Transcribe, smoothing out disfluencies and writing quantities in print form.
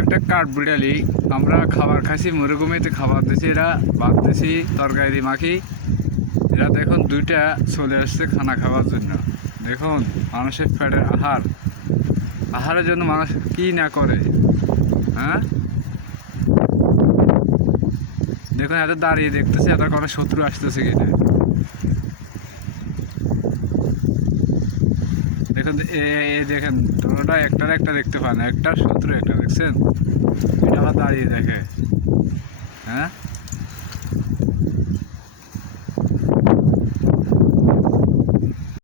একটা কাঠবিড়ালি, আমরা খাবার খাইছি, মরুভূমিতে খাবার দিছি, এরা ভাত দিছি তরকারি মাখি, এরা দেখুন দুইটা চলে আসছে খানা খাওয়ার জন্য। দেখুন মানুষের পেটের আহারের জন্য মানুষ কি না করে। হ্যাঁ, দেখুন এত দাঁড়িয়ে দেখতেছে, এত কোনো শত্রু আসতেছে কিনা। দেখুন দেখেন দুটোটা একটার একটা দেখতে পান, একটা শত্রু একটা দেখছেন, এটা আবার দাঁড়িয়ে দেখে। হ্যাঁ।